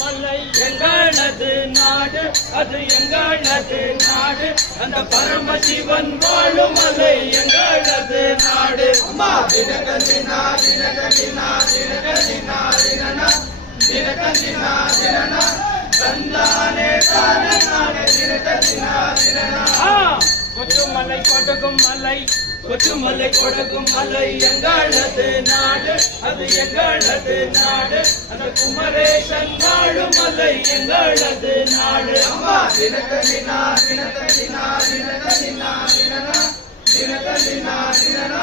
மலை எங்களது நாடு, அது எங்களது நாடு. அந்த பரமசிவன் வாழும் மலை எங்களது நாடு. அம்மா தினகதினா தினகதினா தினகதினா தினனா தினகதினா தினனா தந்தானே தானே நானே தினகதினா தினனா. கொச்சுமலை கொடுக்கும் மலை, கொச்சுமலை கொடுக்கும் மலை எங்களது நாடு, அது எங்களது நாடு. அந்த குமரேசன் வாழும் மலை எங்களது நாடு. அம்மா தினகதினா தினகதினா தினகதினா தினனா தினகதினா தினனா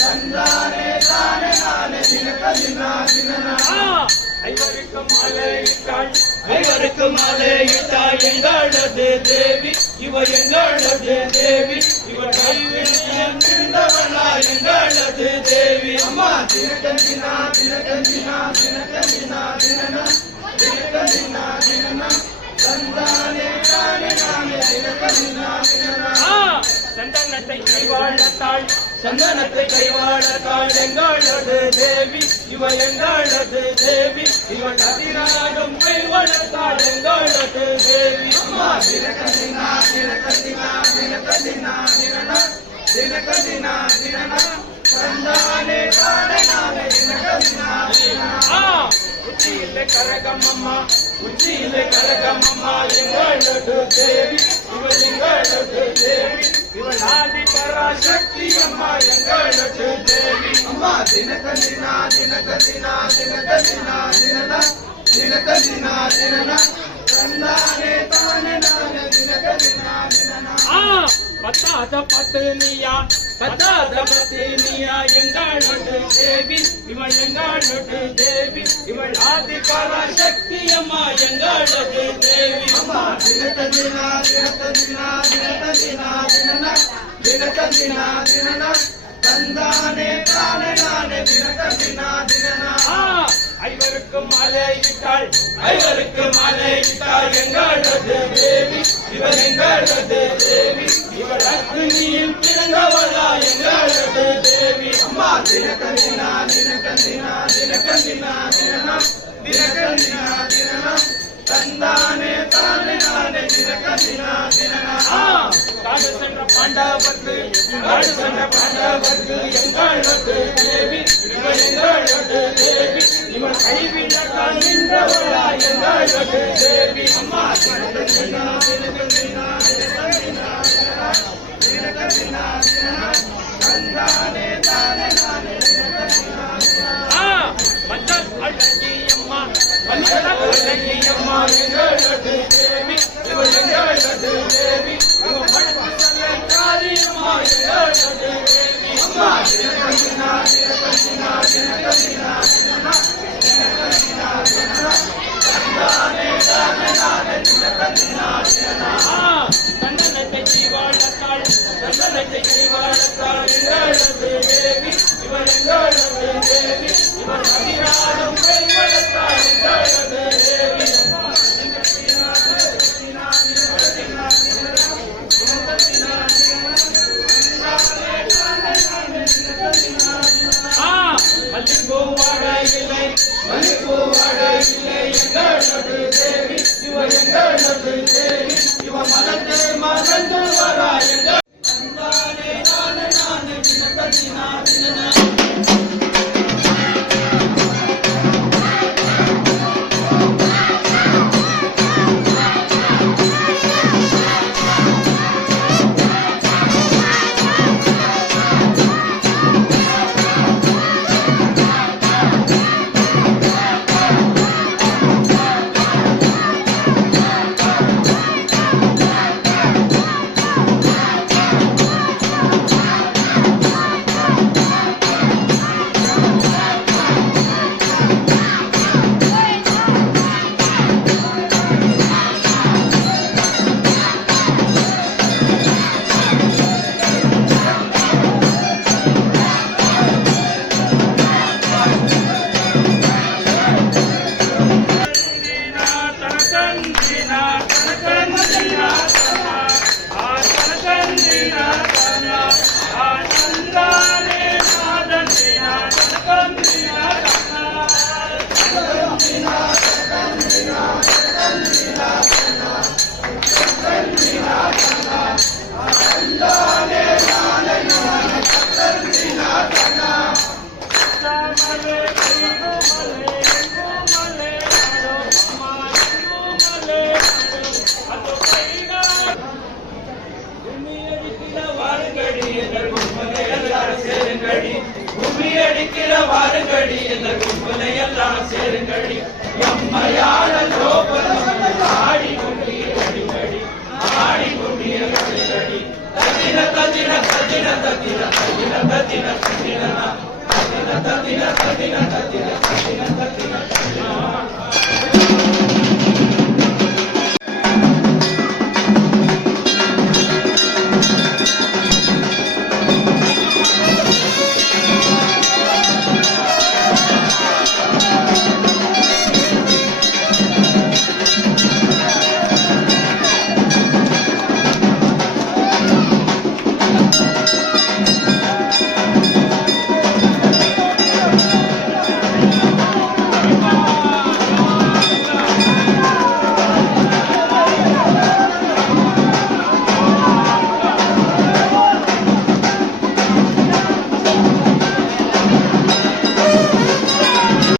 தந்தானே தானே நானே தினகதினா தினனா. ஐவருக்கு மாலையிட்டாள், ஐவருக்கு மாலையிட்டாள் எங்களது தேவி, இவ எங்களது தேவி, இவ கைவிழிந்தவளா எங்களது தேவி. அம்மா தினகதினா தினகதினா தினகதினா தினனா தினகதினா தினனா தந்தானே தானே நானே தினகதினா தினனா. சந்தனத்தை கைவாழத்தாள், சந்தனத்தை கைவாழத்தாள் எங்களது தேவி, இவ எங்களது தேவி, இவள் அதிராடும் கைவாழத்தாள் எங்களது தேவி. அம்மா தினகதினா தினகதினா தினகதினா தினனா தினகதினா தினனா தந்தானே தானே நானே தினகதினா தினனா. உச்சியிலே கரகம் அம்மா, உச்சியிலே கரகம் அம்மா எங்களது தேவி, இவள் எங்களது தேவி, இவள் ஆதி பராசக்தி அம்மா எங்களது தேவி. அம்மா தினகதினா தினகதினா தினகதினா தினனா தினகதினா தினனா தந்தானே தானே நானே தினகதினா தினனா. பத்தாத பத்தினியா, பத்தாத பத்தினியா எங்களது தேவி, இவள் எங்களது தேவி, இவள் ஆதி பராசக்தி அம்மா எங்களது தேவி. அம்மா தினகதினா தினகதினா தினகதினா தினனா தினகதினா தினனா தந்தானே தானே நானே தினகதினா தினனா. ஐவருக்கு மாலையிட்டாள், ஐவருக்கு மாலையிட்டாள் எங்களது தேவி, இவள் எங்களது தேவி, இவள் அக்னியில் பிறந்தவளா எங்களது தேவி. அம்மா தினகதினா தினகதினா தினகதினா தினனா தினகதினா தினனா தந்தானே தானே நானே தினகதினா தினனா. காடு சென்ற பாண்டவர்க்கு, காடு சென்ற பாண்டவர்க்கு எங்களது தேவி, இவள் எங்களது தேவி, இவள் கைவிடத்தான் நின்றவளா எங்களது தேவி. அம்மா தினகதினா தினகதினா தினகதினா தினனா தினகதினா தினனா தந்தானே தானே நானே தினகதினா தினனா. மஞ்சள் அழகி அம்மா, மஞ்சள் அழகி அம்மா எங்களது தேவி, இவள் எங்களது தேவி, இவள் படுத்தாரி அம்மா எங்களது தேவி. அம்மா தினகதினா தினகதினா தினகதினா தினனா தினகதினா தினனா தந்தானே தானே நானே தினகதினா தினனா. சந்தனத்தை கைவாழத்தாள், சந்தனத்தை கைவாழத்தாள் எங்களது தேவி, இவள் எங்களது தேவி, இவள் அதிராடும் கைவாழத்தாள் எங்களது தேவி. மல்லிப்பூவாடையில்லை, மல்லிப்பூவாடையில்லை எங்களது தேவி, இவள் எங்களது தேவி, இவ மலர்ந்து மலர்ந்து வரா எங்கள் தந்தானே நானே நானே தினகதினா தினனா. பூமியடிக்கிற வாருங்கடி இந்த கும்பலை எல்லாம் சேருங்கடி எம்மையான லோபலம் ஆடி கும்பிய அடிக்கடி ஆடி கும்பிய அடிக்கடி ததின ததின ததின ததின ததின ததின ததின ததின ததின ததின ததின ததின